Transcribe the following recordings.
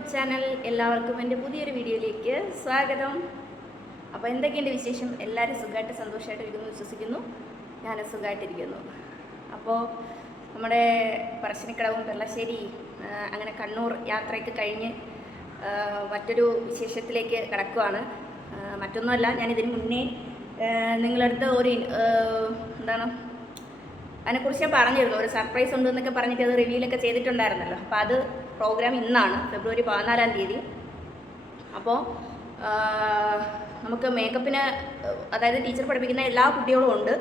YouTube channel എല്ലാവർക്കും എന്റെ പുതിയൊരു വീഡിയോയിലേക്ക് സ്വാഗതം. അപ്പോൾ എന്തൊക്കെയുണ്ട് വിശേഷം? എല്ലാവരും സുഖമായിട്ട് സന്തോഷമായിട്ട് ഇരിക്കുന്നു വിശ്വസിക്കുന്നു. ഞാൻ സുഖമായിട്ടിരിക്കുന്നു. അപ്പോൾ നമ്മുടെ പറശ്ശിനിക്കടവും പെള്ളശ്ശേരി അങ്ങനെ കണ്ണൂർ യാത്രയൊക്കെ കഴിഞ്ഞ് മറ്റൊരു വിശേഷത്തിലേക്ക് കടക്കുവാണ്. മറ്റൊന്നുമല്ല ഞാനിതിന് മുന്നേ നിങ്ങളടുത്ത് ഒരു എന്താണ് അതിനെക്കുറിച്ച് ഞാൻ പറഞ്ഞിരുന്നു. ഒരു സർപ്രൈസ് ഉണ്ട് എന്നൊക്കെ പറഞ്ഞിട്ട് അത് റിവ്യൂലൊക്കെ ചെയ്തിട്ടുണ്ടായിരുന്നല്ലോ. അപ്പോൾ അത് പ്രോഗ്രാം ഇന്നാണ് ഫെബ്രുവരി പതിനാലാം തീയതി. അപ്പോൾ നമുക്ക് മേക്കപ്പിന് അതായത് ടീച്ചർ പഠിപ്പിക്കുന്ന എല്ലാ കുട്ടികളും ഉണ്ട്.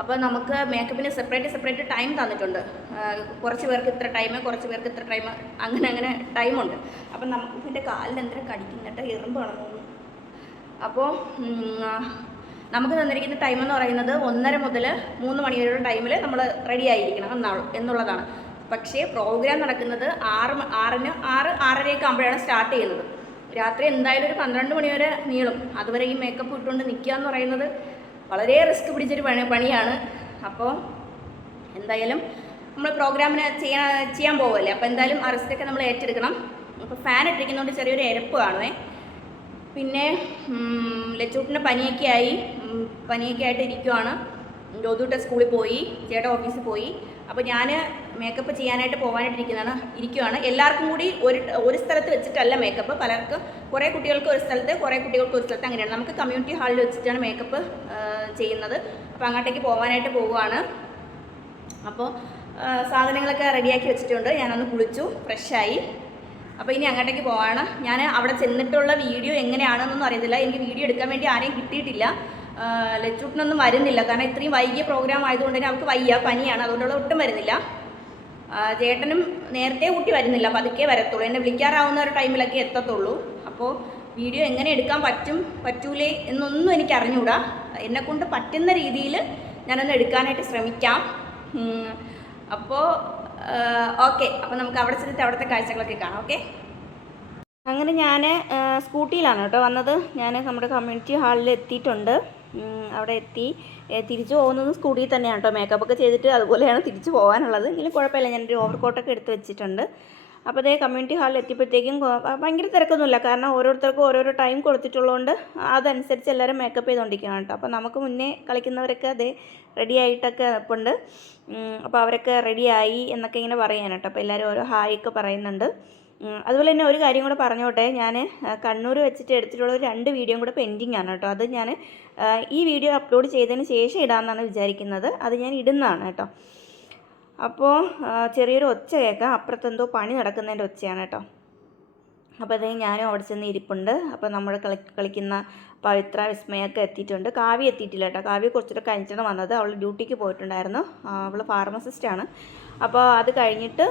അപ്പോൾ നമുക്ക് മേക്കപ്പിന് സെപ്പറേറ്റ് സെപ്പറേറ്റ് ടൈം തന്നിട്ടുണ്ട്. കുറച്ച് പേർക്ക് ഇത്ര ടൈം കുറച്ച് പേർക്ക് ഇത്ര ടൈം അങ്ങനെ അങ്ങനെ ടൈമുണ്ട് അപ്പം നമുക്ക് ഇതിന്റെ കാലിൽ എന്തെങ്കിലും കടിക്കുന്നിട്ട് എറുമ്പ് അപ്പോൾ നമുക്ക് തന്നിരിക്കുന്ന ടൈം എന്ന് പറയുന്നത് ഒന്നര മുതൽ മൂന്ന് മണിവരെയുള്ള ടൈമിൽ നമ്മൾ റെഡി ആയിരിക്കണം എന്നാണ് എന്നുള്ളതാണ്. പക്ഷേ പ്രോഗ്രാം നടക്കുന്നത് ആറ് ആറിന് ആറ് ആറരയൊക്കെ ആകുമ്പോഴാണ് സ്റ്റാർട്ട് ചെയ്യുന്നത്. രാത്രി എന്തായാലും ഒരു പന്ത്രണ്ട് മണി വരെ നീളും. അതുവരെ ഈ മേക്കപ്പ് ഇട്ടുകൊണ്ട് നിൽക്കുക എന്ന് പറയുന്നത് വളരെ റിസ്ക് പിടിച്ചൊരു പണി പണിയാണ്. അപ്പോൾ എന്തായാലും നമ്മൾ പ്രോഗ്രാമിന് ചെയ്യാൻ ചെയ്യാൻ പോകുമല്ലേ അപ്പോൾ എന്തായാലും ആ റിസ്ക്കൊക്കെ നമ്മൾ ഏറ്റെടുക്കണം. അപ്പോൾ ഫാൻ ഇട്ടിരിക്കുന്നതുകൊണ്ട് ചെറിയൊരു എരപ്പ് കാണുവേ. പിന്നെ ലച്ചൂട്ടിന്റെ പനിയൊക്കെ ആയി. പനിയൊക്കെ ആയിട്ട് ഇരിക്കുവാണ്. ജ്യോതിട്ട സ്കൂളിൽ പോയി. ചേട്ടൻ ഓഫീസിൽ പോയി. അപ്പോൾ ഞാൻ മേക്കപ്പ് ചെയ്യാനായിട്ട് പോകാനായിട്ടിരിക്കുന്നതാണ് ഇരിക്കുവാണ്. എല്ലാവർക്കും കൂടി ഒരു ഒരു സ്ഥലത്ത് വെച്ചിട്ടല്ല മേക്കപ്പ് പലർക്കും കുറേ കുട്ടികൾക്ക് ഒരു സ്ഥലത്ത് കുറേ കുട്ടികൾക്ക് ഒരു സ്ഥലത്ത് അങ്ങനെയാണ്. നമുക്ക് കമ്മ്യൂണിറ്റി ഹാളിൽ വെച്ചിട്ടാണ് മേക്കപ്പ് ചെയ്യുന്നത്. അപ്പോൾ അങ്ങോട്ടേക്ക് പോകാനായിട്ട് പോവുകയാണ്. അപ്പോൾ സാധനങ്ങളൊക്കെ റെഡിയാക്കി വെച്ചിട്ടുണ്ട്. ഞാനൊന്ന് കുളിച്ചു ഫ്രഷായി അപ്പോൾ ഇനി അങ്ങോട്ടേക്ക് പോവാണ്. ഞാൻ അവിടെ ചെന്നിട്ടുള്ള വീഡിയോ എങ്ങനെയാണെന്നൊന്നും അറിയത്തില്ല. എനിക്ക് വീഡിയോ എടുക്കാൻ വേണ്ടി ആരെയും കിട്ടിയിട്ടില്ല. ലച്ചൂട്ടിനൊന്നും വരുന്നില്ല. കാരണം ഇത്രയും വൈകിയ പ്രോഗ്രാം ആയതുകൊണ്ട് തന്നെ അവൾക്ക് വയ്യ പനിയാണ്. അതുകൊണ്ടുള്ള ഒട്ടും വരുന്നില്ല. ചേട്ടനും നേരത്തെ കൂട്ടി വരുന്നില്ല. പതുക്കെ വരത്തുള്ളൂ. എന്നെ വിളിക്കാറാവുന്ന ഒരു ടൈമിലൊക്കെ എത്തത്തുള്ളൂ. അപ്പോൾ വീഡിയോ എങ്ങനെ എടുക്കാൻ പറ്റും പറ്റൂലേ എന്നൊന്നും എനിക്ക് അറിഞ്ഞൂടാ. എന്നെക്കൊണ്ട് പറ്റുന്ന രീതിയിൽ ഞാനൊന്ന് എടുക്കാനായിട്ട് ശ്രമിക്കാം. അപ്പോൾ ഓക്കെ അപ്പോൾ നമുക്ക് അവിടെ ചെന്നിട്ട് അവിടുത്തെ കാഴ്ചകളൊക്കെ കാണാം. ഓക്കെ അങ്ങനെ ഞാൻ സ്കൂട്ടിയിലാണ് കേട്ടോ വന്നത്. ഞാൻ നമ്മുടെ കമ്മ്യൂണിറ്റി ഹാളിൽ എത്തിയിട്ടുണ്ട്. അവിടെ എത്തി. തിരിച്ചു പോകുന്നത് സ്കൂട്ടിയിൽ തന്നെയാണ് കേട്ടോ. മേക്കപ്പ് ഒക്കെ ചെയ്തിട്ട് അതുപോലെയാണ് തിരിച്ചു പോകാനുള്ളത്. എങ്കിലും കുഴപ്പമില്ല. ഞാനൊരു ഓവർ കോട്ടൊക്കെ എടുത്ത് വെച്ചിട്ടുണ്ട്. അപ്പോൾ അതേ കമ്മ്യൂണിറ്റി ഹാളിൽ എത്തിയപ്പോഴത്തേക്കും ഭയങ്കര തിരക്കൊന്നുമില്ല. കാരണം ഓരോരുത്തർക്കും ഓരോരോ ടൈം കൊടുത്തിട്ടുള്ളതുകൊണ്ട് അതനുസരിച്ച് എല്ലാവരും മേക്കപ്പ് ചെയ്തുകൊണ്ടിരിക്കുകയാണ് കേട്ടോ. അപ്പോൾ നമുക്ക് മുന്നേ കളിക്കുന്നവരൊക്കെ അതേ റെഡി ആയിട്ടൊക്കെ നിൽപ്പുണ്ട് അപ്പോൾ അവരൊക്കെ റെഡിയായി എന്നൊക്കെ ഇങ്ങനെ പറയാൻ കേട്ടോ. അപ്പോൾ എല്ലാവരും ഓരോ ഹായ് ഒക്കെ പറയുന്നുണ്ട്. അതുപോലെ തന്നെ ഒരു കാര്യം കൂടെ പറഞ്ഞോട്ടെ. ഞാൻ കണ്ണൂർ വെച്ചിട്ട് എടുത്തിട്ടുള്ള രണ്ട് വീഡിയോ കൂടെ പെൻഡിങ് ആണ് കേട്ടോ. അത് ഞാൻ ഈ വീഡിയോ അപ്ലോഡ് ചെയ്തതിന് ശേഷം ഇടാമെന്നാണ് വിചാരിക്കുന്നത്. അത് ഞാൻ ഇടുന്നതാണ് കേട്ടോ. അപ്പോൾ ചെറിയൊരു ഒച്ച കേൾക്കാം അപ്പുറത്തെന്തോ പണി നടക്കുന്നതിന്റെ ഒച്ചയാണ് കേട്ടോ. അപ്പോൾ അതേ ഞാനും അവിടെ ചെന്ന് ഇരിപ്പുണ്ട്. അപ്പോൾ നമ്മൾ കളി കളിക്കുന്ന പവിത്ര വിസ്മയൊക്കെ എത്തിയിട്ടുണ്ട്. കാവ്യ എത്തിയിട്ടില്ല കേട്ടോ. കാവ്യ കുറച്ചുകൂടെ കഴിഞ്ഞിട്ടാണ് വന്നത്. അവൾ ഡ്യൂട്ടിക്ക് പോയിട്ടുണ്ടായിരുന്നു. അവൾ ഫാർമസിസ്റ്റാണ് അപ്പോൾ അത് കഴിഞ്ഞിട്ട്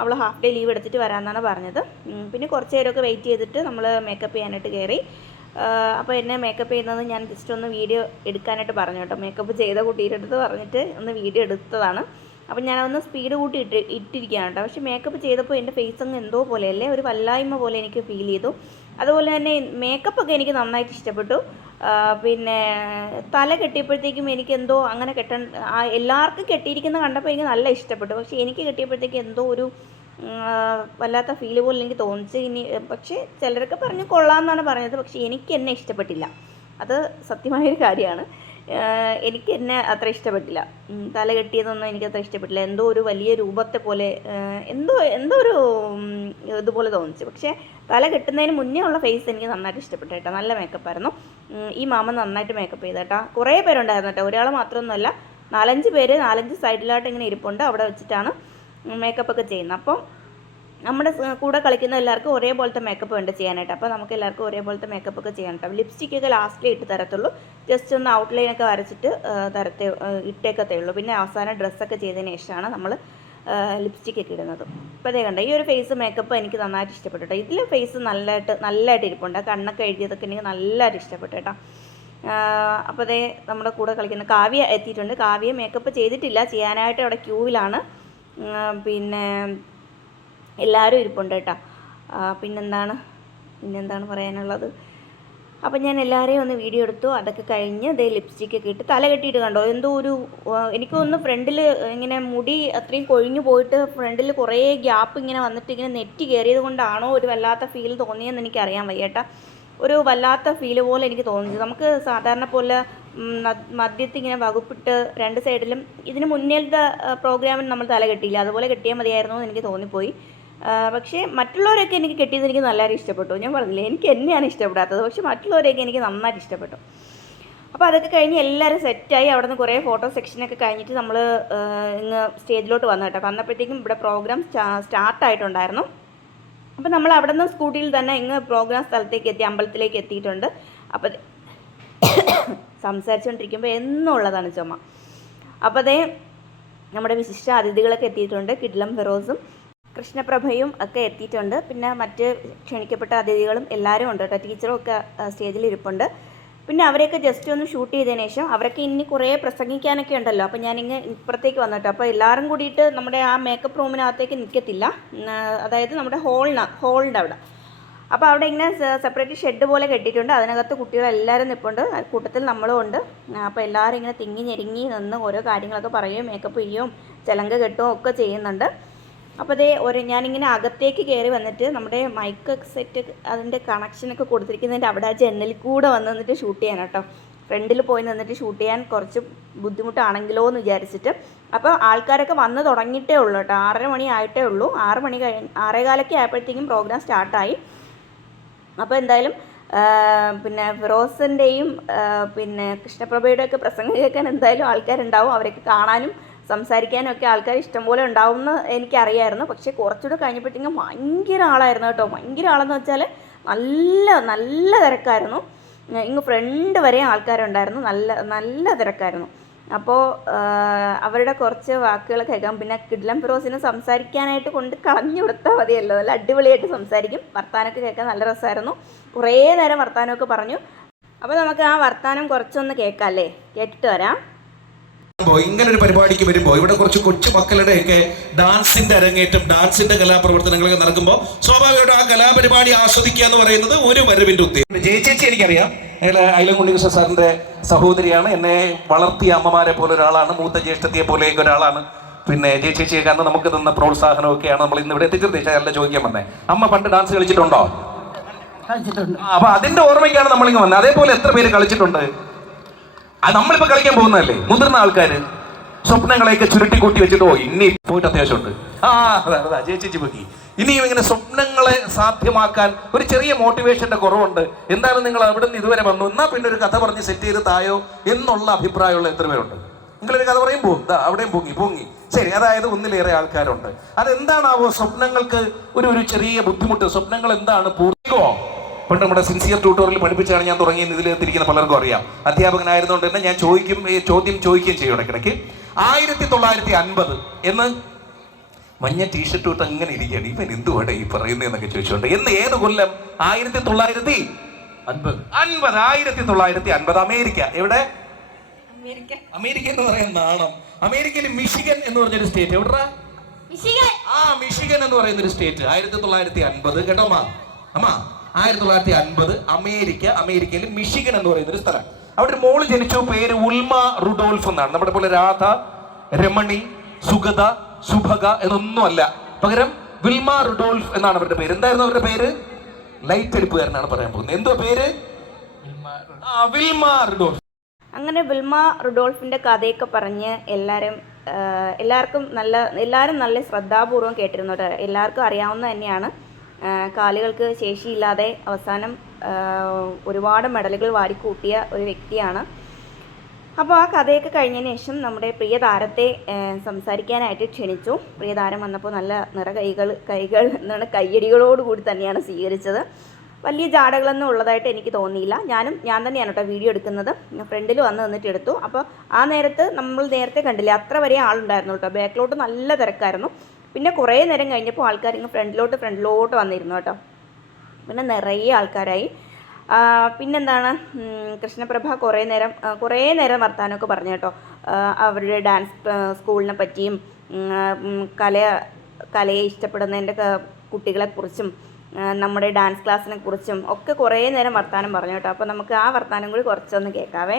അവൾ ഹാഫ് ഡേ ലീവ് എടുത്തിട്ട് വരാമെന്നാണ് പറഞ്ഞത്. പിന്നെ കുറച്ച് നേരമൊക്കെ വെയിറ്റ് ചെയ്തിട്ട് നമ്മൾ മേക്കപ്പ് ചെയ്യാനായിട്ട് കയറി. അപ്പോൾ എന്നെ മേക്കപ്പ് ചെയ്യുന്നത് ഞാൻ ജസ്റ്റ് ഒന്ന് വീഡിയോ എടുക്കാനായിട്ട് പറഞ്ഞു കേട്ടോ. മേക്കപ്പ് ചെയ്ത കുട്ടിയുടെ അടുത്ത് പറഞ്ഞിട്ട് ഒന്ന് വീഡിയോ എടുത്തതാണ്. അപ്പം ഞാനൊന്ന് സ്പീഡ് കൂട്ടി ഇട്ട് ഇട്ടിരിക്കുകയാണ് കേട്ടോ. പക്ഷേ മേക്കപ്പ് ചെയ്തപ്പോൾ എന്റെ ഫേസ് അങ്ങ് എന്തോ പോലെയല്ലേ? ഒരു വല്ലായ്മ പോലെ എനിക്ക് ഫീൽ ചെയ്തു. അതുപോലെ തന്നെ മേക്കപ്പ് ഒക്കെ എനിക്ക് നന്നായിട്ട് ഇഷ്ടപ്പെട്ടു. പിന്നെ തല കെട്ടിയപ്പോഴത്തേക്കും എനിക്ക് എന്തോ അങ്ങനെ കെട്ടാൻ എല്ലാവർക്കും കെട്ടിയിരിക്കുന്ന കണ്ടപ്പോൾ എനിക്ക് നല്ല ഇഷ്ടപ്പെട്ടു. പക്ഷേ എനിക്ക് കെട്ടിയപ്പോഴത്തേക്കും എന്തോ ഒരു വല്ലാത്ത ഫീൽ പോലെ എനിക്ക് തോന്നിച്ചു ഇനി പക്ഷേ ചിലരൊക്കെ പറഞ്ഞു കൊള്ളാമെന്നാണ് പറഞ്ഞത്. പക്ഷേ എനിക്ക് എന്നെ ഇഷ്ടപ്പെട്ടില്ല. അത് സത്യമായൊരു കാര്യമാണ്. എനിക്ക് എന്നെ അത്ര ഇഷ്ടപ്പെട്ടില്ല. തല കെട്ടിയതൊന്നും എനിക്ക് അത്ര ഇഷ്ടപ്പെട്ടില്ല. എന്തോ ഒരു വലിയ രൂപത്തെ പോലെ എന്തോ എന്തോ ഒരു ഇതുപോലെ തോന്നിച്ചു. പക്ഷേ തല കെട്ടുന്നതിന് മുന്നേ ഉള്ള ഫേസ് എനിക്ക് നന്നായിട്ട് ഇഷ്ടപ്പെട്ടു കേട്ടോ. നല്ല മേക്കപ്പ് ആയിരുന്നു. ഈ മാമ നന്നായിട്ട് മേക്കപ്പ് ചെയ്ത കേട്ടോ. കുറേ പേരുണ്ടായിരുന്നു കേട്ടോ. ഒരാൾ മാത്രമൊന്നുമല്ല. നാലഞ്ച് പേര് നാലഞ്ച് സൈഡിലായിട്ട് ഇങ്ങനെ ഇരിപ്പുണ്ട്. അവിടെ വെച്ചിട്ടാണ് മേക്കപ്പ് ഒക്കെ ചെയ്യുന്നത്. അപ്പം നമ്മുടെ കൂടെ കളിക്കുന്ന എല്ലാവർക്കും ഒരേപോലത്തെ മേക്കപ്പ് വേണ്ട ചെയ്യാനായിട്ട്. അപ്പോൾ നമുക്ക് എല്ലാവർക്കും ഒരേപോലത്തെ മേക്കപ്പ് ഒക്കെ ചെയ്യാൻ കേട്ടോ ലിപ്സ്റ്റിക് ഒക്കെ ലാസ്റ്റിലേ ഇട്ട് തരത്തുള്ളൂ. ജസ്റ്റ് ഒന്ന് ഔട്ട്ലൈൻ ഒക്കെ വരച്ചിട്ട് തരത്തെ ഇട്ടേക്കത്തേ ഉള്ളൂ. പിന്നെ അവസാനം ഡ്രസ്സൊക്കെ ചെയ്തതിന് ശേഷമാണ് നമ്മൾ ലിപ്സ്റ്റിക് ഒക്കെ ഇടുന്നത്. അപ്പോൾ അതേ കണ്ടോ ഈ ഒരു ഫേസ് മേക്കപ്പ് എനിക്ക് നന്നായിട്ട് ഇഷ്ടപ്പെട്ടു കേട്ടോ ഇതിൽ ഫേസ് നല്ലതായിട്ട് നല്ലതായിട്ട് ഇരിപ്പുണ്ട്. കണ്ണൊക്കെ എഴുതിയതൊക്കെ എനിക്ക് നല്ലതായിട്ട് ഇഷ്ടപ്പെട്ടു കേട്ടോ അപ്പോൾ അതേ നമ്മുടെ കൂടെ കളിക്കുന്ന കാവ്യ എത്തിയിട്ടുണ്ട്. കാവ്യ മേക്കപ്പ് ചെയ്തിട്ടില്ല. ചെയ്യാനായിട്ട് അവിടെ ക്യൂവിലാണ് പിന്നെ എല്ലാവരും ഇരിപ്പുണ്ട് കേട്ടോ. പിന്നെന്താണ്? പിന്നെന്താണ് പറയാനുള്ളത്? അപ്പം ഞാൻ എല്ലാവരെയും ഒന്ന് വീഡിയോ എടുത്തു. അതൊക്കെ കഴിഞ്ഞ് ഇതേ ലിപ്സ്റ്റിക്ക് ഒക്കെ ഇട്ട് തല കെട്ടിയിട്ട് കണ്ടോ? എന്തോ ഒരു എനിക്കൊന്ന് ഫ്രണ്ടിൽ ഇങ്ങനെ മുടി അത്രയും കൊഴിഞ്ഞു പോയിട്ട് ഫ്രണ്ടിൽ കുറേ ഗ്യാപ്പ് ഇങ്ങനെ വന്നിട്ട് ഇങ്ങനെ നെറ്റ് കയറിയത് കൊണ്ടാണോ ഒരു വല്ലാത്ത ഫീൽ തോന്നിയെന്ന് എനിക്ക് അറിയാൻ വയ്യേട്ടാ ഒരു വല്ലാത്ത ഫീൽ പോലെ എനിക്ക് തോന്നി നമുക്ക് സാധാരണ പോലെ മദ്യത്തിൽ ഇങ്ങനെ വകുപ്പിട്ട് രണ്ട് സൈഡിലും ഇതിന് മുന്നേലത്തെ പ്രോഗ്രാമിന് നമ്മൾ തല കെട്ടിയില്ല. അതുപോലെ കെട്ടിയാൽ മതിയായിരുന്നു എന്ന് എനിക്ക് തോന്നിപ്പോയി. പക്ഷേ മറ്റുള്ളവരൊക്കെ എനിക്ക് കെട്ടിയത് എനിക്ക് നല്ലതായിട്ട് ഇഷ്ടപ്പെട്ടു. ഞാൻ പറഞ്ഞില്ലേ എനിക്ക് എന്നെയാണ് ഇഷ്ടപ്പെടാത്തത്. പക്ഷേ മറ്റുള്ളവരെയൊക്കെ എനിക്ക് നന്നായിട്ട് ഇഷ്ടപ്പെട്ടു. അപ്പോൾ അതൊക്കെ കഴിഞ്ഞ് എല്ലാവരും സെറ്റായി. അവിടെ നിന്ന് കുറേ ഫോട്ടോ സെക്ഷനൊക്കെ കഴിഞ്ഞിട്ട് നമ്മൾ ഇങ്ങ് സ്റ്റേജിലോട്ട് വന്നു കേട്ടോ. വന്നപ്പോഴത്തേക്കും ഇവിടെ പ്രോഗ്രാം സ്റ്റാർട്ടായിട്ടുണ്ടായിരുന്നു. അപ്പോൾ നമ്മൾ അവിടെ നിന്ന് സ്കൂട്ടിയിൽ തന്നെ ഇങ്ങ് പ്രോഗ്രാം സ്ഥലത്തേക്ക് എത്തി അമ്പലത്തിലേക്ക് എത്തിയിട്ടുണ്ട്. അപ്പോൾ സംസാരിച്ചുകൊണ്ടിരിക്കുമ്പോൾ എന്നുള്ളതാണ് ചുമ. അപ്പോൾ അതേ നമ്മുടെ വിശിഷ്ട അതിഥികളൊക്കെ എത്തിയിട്ടുണ്ട്. കിഡ്ലം ഫിറോസും കൃഷ്ണപ്രഭയും ഒക്കെ എത്തിയിട്ടുണ്ട്. പിന്നെ മറ്റ് ക്ഷണിക്കപ്പെട്ട അതിഥികളും എല്ലാവരും ഉണ്ട് കേട്ടോ. ടീച്ചറും ഒക്കെ സ്റ്റേജിൽ ഇരിപ്പുണ്ട്. പിന്നെ അവരെയൊക്കെ ജസ്റ്റ് ഒന്ന് ഷൂട്ട് ചെയ്തതിന് ശേഷം അവരൊക്കെ ഇനി കുറേ പ്രസംഗിക്കാനൊക്കെ ഉണ്ടല്ലോ. അപ്പോൾ ഞാനിങ്ങ് ഇപ്പുറത്തേക്ക് വന്നിട്ട്. അപ്പോൾ എല്ലാവരും കൂടിയിട്ട് നമ്മുടെ ആ മേക്കപ്പ് റൂമിനകത്തേക്ക് നിൽക്കത്തില്ല അതായത് നമ്മുടെ ഹോളിന് ഹോളിന്റെ അവിടെ. അപ്പോൾ അവിടെ ഇങ്ങനെ സെപ്പറേറ്റ് ഷെഡ് പോലെ കെട്ടിയിട്ടുണ്ട്. അതിനകത്ത് കുട്ടികളെല്ലാവരും നിൽപ്പുണ്ട് കൂട്ടത്തിൽ നമ്മളും ഉണ്ട്. അപ്പോൾ എല്ലാവരും ഇങ്ങനെ തിങ്ങി ഞെരുങ്ങി നിന്ന് ഓരോ കാര്യങ്ങളൊക്കെ പറയുകയും മേക്കപ്പ് ചെയ്യുകയും ചിലങ്ക കെട്ടുകയും ഒക്കെ ചെയ്യുന്നുണ്ട്. അപ്പോൾ അതേ ഒരു ഞാനിങ്ങനെ അകത്തേക്ക് കയറി വന്നിട്ട് നമ്മുടെ മൈക്ക് സെറ്റ് അതിന്റെ കണക്ഷനൊക്കെ കൊടുത്തിരിക്കുന്നതിന്റെ അവിടെ ആ ജനലിൽ കൂടെ വന്ന് നിന്നിട്ട് ഷൂട്ട് ചെയ്യാൻ കേട്ടോ. ഫ്രണ്ടിൽ പോയി നിന്നിട്ട് ഷൂട്ട് ചെയ്യാൻ കുറച്ച് ബുദ്ധിമുട്ടാണെങ്കിലോ എന്ന് വിചാരിച്ചിട്ട്. അപ്പോൾ ആൾക്കാരൊക്കെ വന്ന് തുടങ്ങിയിട്ടേ ഉള്ളൂ കേട്ടോ. ആറര മണി ആയിട്ടേ ഉള്ളൂ. ആറ് മണി കഴിഞ്ഞ് ആറേകാലൊക്കെ ആയപ്പോഴത്തേക്കും പ്രോഗ്രാം സ്റ്റാർട്ടായി അപ്പോൾ എന്തായാലും പിന്നെ ഫിറോസിന്റെയും പിന്നെ കൃഷ്ണപ്രഭയുടെയൊക്കെ പ്രസംഗം കേൾക്കാൻ എന്തായാലും ആൾക്കാരുണ്ടാവും. അവരൊക്കെ കാണാനും സംസാരിക്കാനും ഒക്കെ ആൾക്കാർ ഇഷ്ടംപോലെ ഉണ്ടാവും എന്ന് എനിക്കറിയായിരുന്നു. പക്ഷേ കുറച്ചുകൂടെ കഴിഞ്ഞപ്പോഴത്തേക്കും ഭയങ്കര ആളായിരുന്നു കേട്ടോ. ഭയങ്കര ആളെന്ന് വെച്ചാൽ നല്ല നല്ല തിരക്കായിരുന്നു. ഇങ്ങ് ഫ്രണ്ട് വരെ ആൾക്കാരുണ്ടായിരുന്നു. നല്ല നല്ല തിരക്കായിരുന്നു. അപ്പോൾ അവരുടെ കുറച്ച് വാക്കുകൾ കേൾക്കാം. പിന്നെ കിഡ്ലം ഫിറോസിനെ സംസാരിക്കാനായിട്ട് കൊണ്ട് കളഞ്ഞു കൊടുത്താൽ മതിയല്ലോ. നല്ല അടിപൊളിയായിട്ട് സംസാരിക്കും. വർത്താനമൊക്കെ കേൾക്കാൻ നല്ല രസമായിരുന്നു. കുറേ നേരം വർത്താനമൊക്കെ പറഞ്ഞു. അപ്പോൾ നമുക്ക് ആ വർത്താനം കുറച്ചൊന്ന് കേൾക്കാം അല്ലേ? കേട്ടിട്ട് വരാം. ഇങ്ങനെ ഒരു പരിപാടിക്ക് വരുമ്പോൾ ഇവിടെ കുറച്ച് കൊച്ചു മക്കളുടെയൊക്കെ ഡാൻസിന്റെ അരങ്ങേറ്റം ഡാൻസിന്റെ കലാപ്രവർത്തനങ്ങളൊക്കെ നടക്കുമ്പോൾ സ്വാഭാവികമായിട്ടും ആ കലാപരിപാടി ആസ്വദിക്കുക എന്ന് പറയുന്നത് ഒരു വരവിന്റെ ഉദ്ദേശം ജയിച്ചേച്ചി ചേച്ചി എനിക്കറിയാം അയലം കുണ്ണികൃഷ്ണ സാറിന്റെ സഹോദരിയാണ്. എന്നെ വളർത്തിയ അമ്മമാരെ പോലെ ഒരാളാണ് മൂത്ത ജ്യേഷ്ഠത്തിയെ പോലെയൊക്കെ ഒരാളാണ്. പിന്നെ ജയ ചേച്ചിയൊക്കെ അന്ന് നമുക്ക് തന്ന പ്രോത്സാഹനമൊക്കെയാണ് നമ്മൾ ഇന്ന് ഇവിടെ എത്തിച്ചത്. അല്ല ചോദിക്കാൻ വന്നേ. അമ്മ പണ്ട് ഡാൻസ് കളിച്ചിട്ടുണ്ടോ? അപ്പൊ അതിന്റെ ഓർമ്മയ്ക്കാണ് നമ്മളിങ്ങ് വന്നത്. അതേപോലെ എത്ര പേര് കളിച്ചിട്ടുണ്ട്? അത് നമ്മളിപ്പോ കളിക്കാൻ പോകുന്നതല്ലേ? മുതിർന്ന ആൾക്കാര് സ്വപ്നങ്ങളെയൊക്കെ ചുരുട്ടി കൂട്ടി വെച്ചിട്ട് ഓ ഇനി പോയിട്ട് അത്യാവശ്യമുണ്ട്. ആ അതാ അജയ ചേച്ചി പൊക്കി ഇനിയും ഇങ്ങനെ സ്വപ്നങ്ങളെ സാധ്യമാക്കാൻ ഒരു ചെറിയ മോട്ടിവേഷന്റെ കുറവുണ്ട്. എന്താണ് നിങ്ങൾ അവിടെ നിന്ന് ഇതുവരെ വന്നു. എന്നാ പിന്നെ ഒരു കഥ പറഞ്ഞ് സെറ്റ് ചെയ്ത് തായോ എന്നുള്ള അഭിപ്രായമുള്ള എത്ര പേരുണ്ട്? നിങ്ങളൊരു കഥ പറയും പോകും അവിടെയും പൊങ്ങി പൊങ്ങി. ശരി അതായത് ഒന്നിലേറെ ആൾക്കാരുണ്ട്. അതെന്താണാവോ സ്വപ്നങ്ങൾക്ക് ഒരു ഒരു ചെറിയ ബുദ്ധിമുട്ട്? സ്വപ്നങ്ങൾ എന്താണ്? പൂർത്തികോ? പണ്ട് നമ്മുടെ സിൻസിയർ ട്യൂട്ടോറിയൽ പഠിപ്പിച്ചാണ് ഞാൻ തുടങ്ങിയത്. ഇതിലെത്തിരിക്കുന്ന പലർക്കും അറിയാം. അധ്യാപകനായിരുന്നുകൊണ്ട് തന്നെ ഞാൻ ചോദിക്കും ഈ ചോദ്യം ചോദിക്കുകയും ചെയ്യും ഇടയ്ക്കിടയ്ക്ക്. ആയിരത്തി തൊള്ളായിരത്തി അൻപത് എന്ന് മഞ്ഞ ടീഷർട്ട് ഇട്ട് അങ്ങനെ ഇരിക്കുകയാണ്. ഇവൻ എന്തുവാണ് ഈ പറയുന്നതെന്നൊക്കെ ചോദിച്ചുകൊണ്ട്. എന്ന് ഏത് കൊല്ലം? ആയിരത്തി തൊള്ളായിരത്തി അൻപത്. അൻപത് ആയിരത്തി തൊള്ളായിരത്തി അൻപത് അമേരിക്ക. എവിടെ? അമേരിക്ക. എന്ന് പറയുന്ന നാണം. അമേരിക്കയിൽ മിഷിഗൻ എന്ന് പറഞ്ഞൊരു സ്റ്റേറ്റ് എവിടാ ആ മിഷിഗൻ എന്ന് പറയുന്ന ഒരു സ്റ്റേറ്റ് ആയിരത്തി തൊള്ളായിരത്തി അൻപത് കേട്ടോ അമ്മ. അമ്മ ആയിരത്തി തൊള്ളായിരത്തി അൻപത് അമേരിക്ക അമേരിക്കയിൽ മിഷിഗൻ എന്ന് പറയുന്ന ഒരു സ്ഥലം. അവിടെ ഒരു മോൾ ജനിച്ചു പേര് ഉൽമ റുഡോൾഫ് എന്നാണ്. നമ്മുടെ പോലെ രാധ രമണി സുഗത സുഭഗ എന്നൊന്നുമല്ല. പകരം വിൽമ റുഡോൾഫ് എന്നാണ് അവരുടെ പേര്. എന്തായിരുന്നു അവരുടെ പേര്? ലൈറ്റ് എടുപ്പുകാരനാണ് പറയാൻ പോകുന്നത്. എന്തോ പേര്? ആ വിൽമ റുഡോൾഫ്. അങ്ങനെ വിൽമ റുഡോൾഫിന്റെ കഥയൊക്കെ പറഞ്ഞ് എല്ലാവരും എല്ലാവർക്കും നല്ല എല്ലാവരും നല്ല ശ്രദ്ധാപൂർവം കേട്ടിരുന്നു എല്ലാവർക്കും അറിയാവുന്ന തന്നെയാണ്. കാലുകൾക്ക് ശേഷിയില്ലാതെ അവസാനം ഒരുപാട് മെഡലുകൾ വാരിക്കൂട്ടിയ ഒരു വ്യക്തിയാണ്. അപ്പോൾ ആ കഥയൊക്കെ കഴിഞ്ഞതിന് ശേഷം നമ്മുടെ പ്രിയ താരത്തെ സംസാരിക്കാനായിട്ട് ക്ഷണിച്ചു. പ്രിയ താരം വന്നപ്പോൾ നല്ല നിറ കൈകൾ കൈകൾ എന്താണ് കയ്യടികളോടുകൂടി തന്നെയാണ് സ്വീകരിച്ചത്. വലിയ ജാടകളൊന്നും ഉള്ളതായിട്ട് എനിക്ക് തോന്നിയില്ല. ഞാനും ഞാൻ തന്നെയാണ് കേട്ടോ വീഡിയോ എടുക്കുന്നത്. ഫ്രണ്ടിൽ വന്ന് നിന്നിട്ട് എടുത്തു. അപ്പോൾ ആ നേരത്ത് നമ്മൾ നേരത്തെ കണ്ടില്ല അത്ര വരെ ആളുണ്ടായിരുന്നു കേട്ടോ. ബാക്കിലോട്ട് നല്ല തിരക്കായിരുന്നു. പിന്നെ കുറേ നേരം കഴിഞ്ഞപ്പോൾ ആൾക്കാർ ഇങ്ങ് ഫ്രണ്ടിലോട്ട് ഫ്രണ്ടിലോട്ട് വന്നിരുന്നു കേട്ടോ. പിന്നെ നിറയെ ആൾക്കാരായി. പിന്നെന്താണ്? കൃഷ്ണപ്രഭ കുറേ നേരം കുറേ നേരം വർത്തമാനമൊക്കെ പറഞ്ഞു കേട്ടോ. അവരുടെ ഡാൻസ് സ്കൂളിനെ പറ്റിയും കല കലയെ ഇഷ്ടപ്പെടുന്നതിന്റെ കുട്ടികളെക്കുറിച്ചും നമ്മുടെ ഡാൻസ് ക്ലാസ്സിനെ കുറിച്ചും ഒക്കെ കുറേ നേരം വർത്താനം പറഞ്ഞു കേട്ടോ. അപ്പോൾ നമുക്ക് ആ വർത്താനം കൂടി കുറച്ചൊന്ന് കേൾക്കാവേ.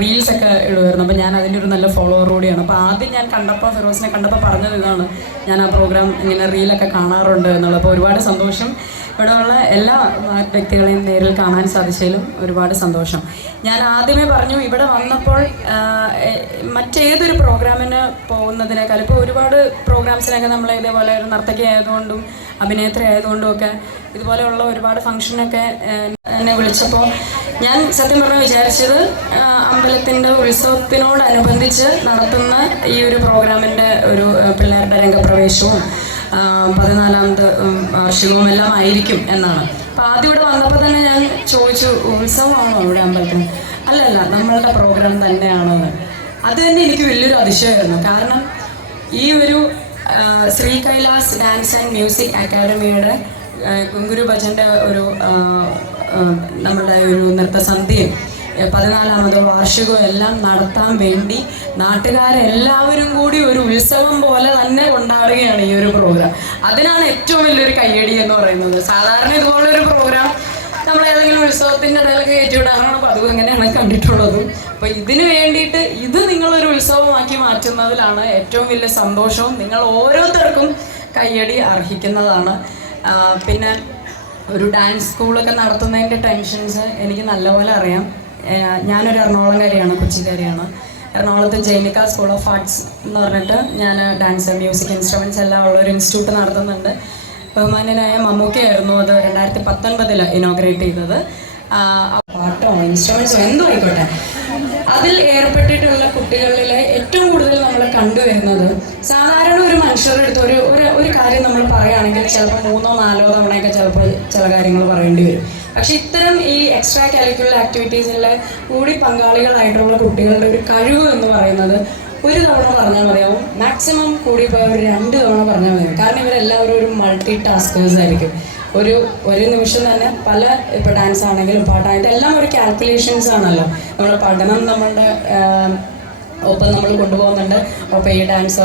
റീൽസ് ഒക്കെ ഇടുമായിരുന്നു അപ്പോൾ ഞാൻ അതിന്റെ ഒരു നല്ല ഫോളോവർ കൂടിയാണ്. അപ്പോൾ ആദ്യം ഞാൻ കണ്ടപ്പോൾ ഫിറോസിനെ കണ്ടപ്പോൾ പറഞ്ഞത് ഇതാണ്. ഞാൻ ആ പ്രോഗ്രാം ഇങ്ങനെ റീലൊക്കെ കാണാറുണ്ട് എന്നുള്ളത്. അപ്പോൾ ഒരുപാട് സന്തോഷം. ഇവിടെയുള്ള എല്ലാ വ്യക്തികളെയും നേരിൽ കാണാൻ സാധിച്ചതിലും ഒരുപാട് സന്തോഷം. ഞാൻ ആദ്യമേ പറഞ്ഞു ഇവിടെ വന്നപ്പോൾ മറ്റേതൊരു പ്രോഗ്രാമിന് പോകുന്നതിനേക്കാൾ ഇപ്പോൾ ഒരുപാട് പ്രോഗ്രാംസിനൊക്കെ നമ്മൾ ഇതേപോലെ ഒരു നർത്തകി ആയതുകൊണ്ടും അഭിനേത്രി ആയതുകൊണ്ടും ഒക്കെ ഇതുപോലെയുള്ള ഒരുപാട് ഫംഗ്ഷനൊക്കെ എന്നെ വിളിച്ചപ്പോൾ ഞാൻ സത്യം പറഞ്ഞാൽ വിചാരിച്ചത് അമ്പലത്തിന്റെ ഉത്സവത്തിനോടനുബന്ധിച്ച് നടത്തുന്ന ഈ ഒരു പ്രോഗ്രാമിന്റെ ഒരു പിള്ളേരുടെ രംഗപ്രവേശവും ആ, പതിനാലാമത് ഉം, വാർഷികവും എല്ലാം ആയിരിക്കും എന്നാണ്. അപ്പോൾ ആദ്യം ഇവിടെ വന്നപ്പോൾ തന്നെ ഞാൻ ചോദിച്ചു ഉത്സവമാണോ ഇവിടെ അമ്പലത്തിൽ? അല്ലല്ല നമ്മളുടെ പ്രോഗ്രാം തന്നെയാണെന്ന് അത് തന്നെ എനിക്ക് വലിയൊരു അതിശയമായിരുന്നു. കാരണം ഈ ഒരു Sree Kailas dance and music അക്കാദമിയുടെ കുങ്കുരു ഭജന്റെ ഒരു നമ്മുടെ ഒരു നൃത്തസന്ധ്യയും ഏ, പതിനാലാമത് വാർഷികവും എല്ലാം നടത്താൻ വേണ്ടി നാട്ടുകാരെല്ലാവരും കൂടി ഒരു ഉത്സവം പോലെ തന്നെ കൊണ്ടാടുകയാണ് ഈ ഒരു പ്രോഗ്രാം അതിനാണ് ഏറ്റവും വലിയൊരു കയ്യടി എന്ന് പറയുന്നത്. സാധാരണ ഇതുപോലൊരു പ്രോഗ്രാം നമ്മൾ ഏതെങ്കിലും ഉത്സവത്തിന്റെ ഇടയിലൊക്കെ കയറ്റിവിടാറാണ് പതിവ് അങ്ങനെയാണ് കണ്ടിട്ടുള്ളത്. അപ്പോൾ ഇതിന് വേണ്ടിയിട്ട് ഇത് നിങ്ങളൊരു ഉത്സവമാക്കി മാറ്റുന്നതിലാണ് ഏറ്റവും വലിയ സന്തോഷവും നിങ്ങൾ ഓരോരുത്തർക്കും കയ്യടി അർഹിക്കുന്നതാണ്. പിന്നെ ഒരു ഡാൻസ് സ്കൂളൊക്കെ നടത്തുന്നതിന്റെ ടെൻഷൻസ് എനിക്ക് നല്ലപോലെ അറിയാം. ഞാനൊരു എറണാകുളംകാരിയാണ് കൊച്ചിക്കാരിയാണ് എറണാകുളത്ത് ജൈനിക സ്കൂൾ ഓഫ് ആർട്സ് എന്ന് പറഞ്ഞിട്ട് ഞാൻ ഡാൻസ് മ്യൂസിക് ഇൻസ്ട്രുമെന്റ്സ് എല്ലാം ഉള്ള ഒരു ഇൻസ്റ്റിറ്റ്യൂട്ട് നടത്തുന്നുണ്ട്. ബഹുമാന്യനായ മമ്മൂക്കയായിരുന്നു അത് രണ്ടായിരത്തി പത്തൊൻപതിൽ ഇനോഗ്രേറ്റ് ചെയ്തത് പാട്ടോ ഇൻസ്ട്രുമെൻസോ എന്തോ ആയിക്കോട്ടെ. അതിൽ ഏർപ്പെട്ടിട്ടുള്ള കുട്ടികളിലെ ഏറ്റവും കൂടുതൽ നമ്മൾ കണ്ടുവരുന്നത് സാധാരണ ഒരു മനുഷ്യരുടെ അടുത്ത് ഒരു ഒരു കാര്യം നമ്മൾ പറയുകയാണെങ്കിൽ ചിലപ്പോൾ മൂന്നോ നാലോ തവണയൊക്കെ ചിലപ്പോൾ ചില കാര്യങ്ങൾ പറയേണ്ടി വരും. പക്ഷെ ഇത്തരം ഈ എക്സ്ട്രാ കാലിക്കുലർ ആക്ടിവിറ്റീസിലെ കൂടി പങ്കാളികളായിട്ടുള്ള കുട്ടികളുടെ ഒരു കഴിവ് എന്ന് പറയുന്നത് ഒരു തവണ പറഞ്ഞാൽ മതിയാവും. മാക്സിമം കൂടി പോയ ഒരു രണ്ട് തവണ പറഞ്ഞാൽ മതിയാവും. കാരണം ഇവരെല്ലാവരും ഒരു മൾട്ടി ടാസ്കേഴ്സ് ആയിരിക്കും. ഒരു ഒരു നിമിഷം തന്നെ പല ഇപ്പോൾ ഡാൻസ് ആണെങ്കിലും പാട്ടായിട്ട് എല്ലാം ഒരു കാൽക്കുലേഷൻസ് ആണല്ലോ. നമ്മുടെ പഠനം നമ്മളുടെ ഒപ്പം നമ്മൾ കൊണ്ടുപോകുന്നുണ്ട്. ഒപ്പം ഈ ഡാൻസ്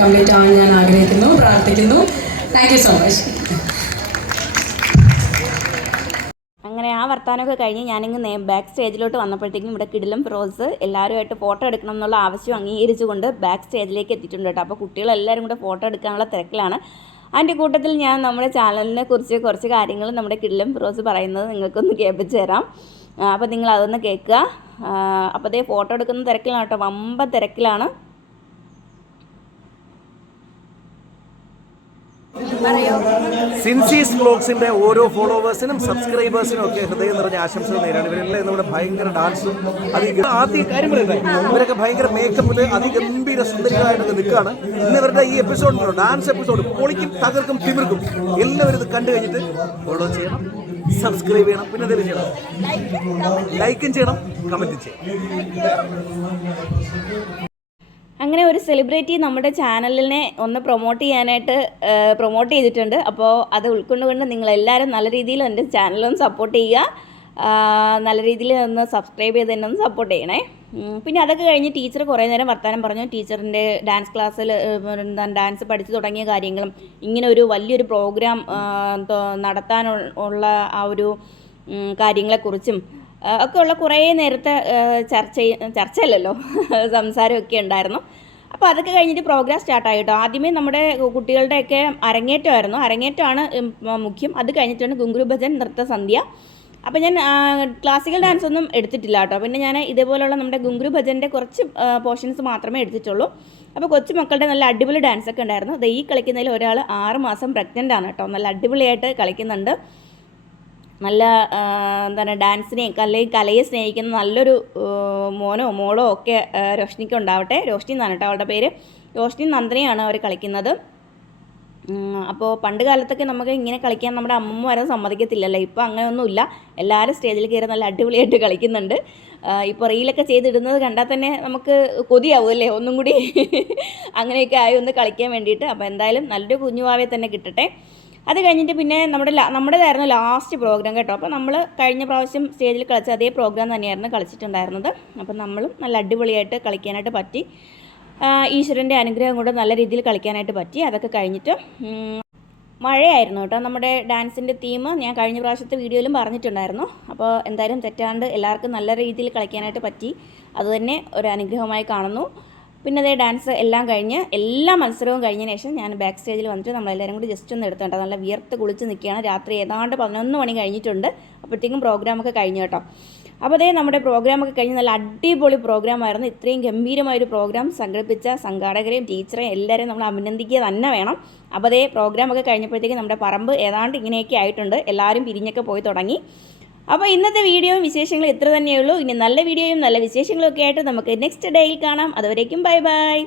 കംപ്ലീറ്റ് ആവാൻ ഞാൻ ആഗ്രഹിക്കുന്നു പ്രാർത്ഥിക്കുന്നു. താങ്ക് യു സോ മച്ച് ആ വർത്താനമൊക്കെ കഴിഞ്ഞ് ഞാനിങ്ങ് ബാക്ക് സ്റ്റേജിലോട്ട് വന്നപ്പോഴത്തേക്കും ഇവിടെ കിടിലം ഫിറോസ് എല്ലാവരുമായിട്ട് ഫോട്ടോ എടുക്കണം എന്നുള്ള ആവശ്യം അംഗീകരിച്ചുകൊണ്ട് ബാക്ക് സ്റ്റേജിലേക്ക് എത്തിയിട്ടുണ്ട് കേട്ടോ. അപ്പോൾ കുട്ടികളെല്ലാവരും കൂടെ ഫോട്ടോ എടുക്കാനുള്ള തിരക്കിലാണ്. അതിന്റെ കൂട്ടത്തിൽ ഞാൻ നമ്മുടെ ചാനലിനെ കുറിച്ച് കുറച്ച് കാര്യങ്ങൾ നമ്മുടെ കിടിലം ഫിറോസ് പറയുന്നത് നിങ്ങൾക്കൊന്ന് കേൾപ്പിച്ച് തരാം. അപ്പോൾ നിങ്ങൾ അതൊന്ന് കേൾക്കുക. അപ്പോൾ അതേ ഫോട്ടോ എടുക്കുന്ന തിരക്കിലാണ് കേട്ടോ. വമ്പ തിരക്കിലാണ്. സിൻസീസ് ബ്ലോഗ്സിന്റെ ഓരോ ഫോളോവേഴ്സിനും സബ്സ്ക്രൈബേഴ്സിനും ഒക്കെ ഹൃദയം നിറഞ്ഞ ആശംസകൾ നേരാണ്. ഇവരെല്ലാം നമ്മുടെ ഭയങ്കര ഡാൻസും അതി ആദ്യ കാര്യം പറയുന്നത് ഇവരൊക്കെ ഭയങ്കര മേക്കപ്പിൽ അതിഗംഭീര സുന്ദരികളായിട്ടൊക്കെ നിൽക്കുകയാണ്. ഇന്ന് ഇവരുടെ ഈ എപ്പിസോഡ് ഡാൻസ് എപ്പിസോഡ് പൊളിക്കും തകർക്കും തിമിർക്കും. എല്ലാവരും ഇത് കണ്ടു കഴിഞ്ഞിട്ട് ഫോളോ ചെയ്യണം സബ്സ്ക്രൈബ് ചെയ്യണം പിന്നെ എന്തെങ്കിലും ചെയ്യണം? ലൈക്കും ചെയ്യണം കമന്റും ചെയ്യണം. അങ്ങനെ ഒരു സെലിബ്രിറ്റി നമ്മുടെ ചാനലിനെ ഒന്ന് പ്രൊമോട്ട് ചെയ്യാനായിട്ട് പ്രൊമോട്ട് ചെയ്തിട്ടുണ്ട്. അപ്പോൾ അത് ഉൾക്കൊണ്ടുകൊണ്ട് നിങ്ങളെല്ലാവരും നല്ല രീതിയിൽ എന്റെ ചാനലൊന്ന് സപ്പോർട്ട് ചെയ്യുക. നല്ല രീതിയിൽ ഒന്ന് സബ്സ്ക്രൈബ് ചെയ്ത് തന്നെ ഒന്ന് സപ്പോർട്ട് ചെയ്യണേ. പിന്നെ അതൊക്കെ കഴിഞ്ഞ് ടീച്ചർ കുറേ നേരം വർത്തമാനം പറഞ്ഞു. ടീച്ചറിന്റെ ഡാൻസ് ക്ലാസ്സിൽ ഡാൻസ് പഠിച്ചു തുടങ്ങിയ കാര്യങ്ങളും ഇങ്ങനെ ഒരു വലിയൊരു പ്രോഗ്രാം നടത്താനുള്ള ആ ഒരു കാര്യങ്ങളെക്കുറിച്ചും ഒക്കെ ഉള്ള കുറേ നേരത്തെ ചർച്ച ചർച്ചയല്ലല്ലോ സംസാരമൊക്കെ ഉണ്ടായിരുന്നു. അപ്പോൾ അതൊക്കെ കഴിഞ്ഞിട്ട് പ്രോഗ്രാം സ്റ്റാർട്ടായി കേട്ടോ ആദ്യമേ നമ്മുടെ കുട്ടികളുടെയൊക്കെ അരങ്ങേറ്റമായിരുന്നു. അരങ്ങേറ്റമാണ് മുഖ്യം. അത് കഴിഞ്ഞിട്ടാണ് ഗുങ്കുരു ഭജൻ നൃത്തസന്ധ്യ അപ്പോൾ ഞാൻ ക്ലാസിക്കൽ ഡാൻസ് ഒന്നും എടുത്തിട്ടില്ല കേട്ടോ. പിന്നെ ഞാൻ ഇതേപോലെയുള്ള നമ്മുടെ ഗുങ്കുരു ഭജന്റെ കുറച്ച് പോർഷൻസ് മാത്രമേ എടുത്തിട്ടുള്ളൂ. അപ്പോൾ കൊച്ചു മക്കളുടെ നല്ല അടിപൊളി ഡാൻസ് ഒക്കെ ഉണ്ടായിരുന്നു ഈ കളിക്കുന്നതിൽ ഒരാൾ ആറ് മാസം പ്രഗ്നന്റ് ആണ് കേട്ടോ. നല്ല അടിപൊളിയായിട്ട് കളിക്കുന്നുണ്ട്. നല്ല എന്താ എന്താണ് ഡാൻസിനെയും അല്ലെങ്കിൽ കലയെ സ്നേഹിക്കുന്ന നല്ലൊരു മോനോ മോളോ ഒക്കെ രോഷ്നിക്ക് ഉണ്ടാവട്ടെ. രോഷ്നി എന്നാണ് കേട്ടോ അവളുടെ പേര്. രോഷ്നി നന്ദനയാണ് അവർ കളിക്കുന്നത്. അപ്പോൾ പണ്ട് കാലത്തൊക്കെ നമുക്ക് ഇങ്ങനെ കളിക്കാൻ നമ്മുടെ അമ്മമ്മ വരെ സമ്മതിക്കത്തില്ലല്ലോ. ഇപ്പോൾ അങ്ങനെയൊന്നുമില്ല. എല്ലാവരും സ്റ്റേജിൽ കയറി നല്ല അടിപൊളിയായിട്ട് കളിക്കുന്നുണ്ട്. ഇപ്പോൾ റീലൊക്കെ ചെയ്തിടുന്നത് കണ്ടാൽ തന്നെ നമുക്ക് കൊതിയാവും അല്ലേ? ഒന്നും കൂടി അങ്ങനെയൊക്കെ ആയി ഒന്ന് കളിക്കാൻ വേണ്ടിയിട്ട്. അപ്പോൾ എന്തായാലും നല്ലൊരു കുഞ്ഞുവാവെ തന്നെ കിട്ടട്ടെ. അത് കഴിഞ്ഞിട്ട് പിന്നെ നമ്മുടെ നമ്മുടേതായിരുന്നു ലാസ്റ്റ് പ്രോഗ്രാം കേട്ടോ. അപ്പോൾ നമ്മൾ കഴിഞ്ഞ പ്രാവശ്യം സ്റ്റേജിൽ കളിച്ച അതേ പ്രോഗ്രാം തന്നെയായിരുന്നു കളിച്ചിട്ടുണ്ടായിരുന്നത്. അപ്പം നമ്മളും നല്ല അടിപൊളിയായിട്ട് കളിക്കാനായിട്ട് പറ്റി. ഈശ്വരന്റെ അനുഗ്രഹം കൊണ്ട് നല്ല രീതിയിൽ കളിക്കാനായിട്ട് പറ്റി. അതൊക്കെ കഴിഞ്ഞിട്ട് മഴയായിരുന്നു കേട്ടോ. നമ്മുടെ ഡാൻസിന്റെ തീം ഞാൻ കഴിഞ്ഞ പ്രാവശ്യത്തെ വീഡിയോയിലും പറഞ്ഞിട്ടുണ്ടായിരുന്നു. അപ്പോൾ എന്തായാലും തെറ്റാണ്ട് എല്ലാവർക്കും നല്ല രീതിയിൽ കളിക്കാനായിട്ട് പറ്റി. അതുതന്നെ ഒരു അനുഗ്രഹമായി കാണുന്നു. പിന്നെ അതേ ഡാൻസ് എല്ലാം കഴിഞ്ഞ് എല്ലാ മത്സരവും കഴിഞ്ഞതിന് ശേഷം ഞാൻ ബാക്ക് സ്റ്റേജിൽ വന്നിട്ട് നമ്മളെല്ലാവരും കൂടി ജസ്റ്റ് ഒന്ന് എടുത്തുണ്ട് നല്ല വിയർത്ത് കുളിച്ച് നിൽക്കുകയാണ്. രാത്രി ഏതാണ്ട് പതിനൊന്ന് മണി കഴിഞ്ഞിട്ടുണ്ട്. അപ്പോഴത്തേക്കും പ്രോഗ്രാമൊക്കെ കഴിഞ്ഞു കേട്ടോ. അപ്പോൾ അതേ നമ്മുടെ പ്രോഗ്രാമൊക്കെ കഴിഞ്ഞ് നല്ല അടിപൊളി പ്രോഗ്രാമായിരുന്നു ഇത്രയും ഗംഭീരമായൊരു പ്രോഗ്രാം സംഘടിപ്പിച്ച സംഘാടകരെയും ടീച്ചറെയും എല്ലാവരെയും നമ്മൾ അഭിനന്ദിക്കുക തന്നെ വേണം. അപ്പോൾ അതേ പ്രോഗ്രാമൊക്കെ കഴിഞ്ഞപ്പോഴത്തേക്കും നമ്മുടെ പറമ്പ് ഏതാണ്ട് ഇങ്ങനെയൊക്കെ ആയിട്ടുണ്ട്. എല്ലാവരും പിരിഞ്ഞൊക്കെ പോയി തുടങ്ങി. അപ്പോൾ ഇന്നത്തെ വീഡിയോയും വിശേഷങ്ങളും ഇത്ര തന്നെയുള്ളൂ ഇനി നല്ല വീഡിയോയും നല്ല വിശേഷങ്ങളും ഒക്കെ ആയിട്ട് നമുക്ക് നെക്സ്റ്റ് ഡേയിൽ കാണാം. അതുവരേക്കും ബൈ ബൈ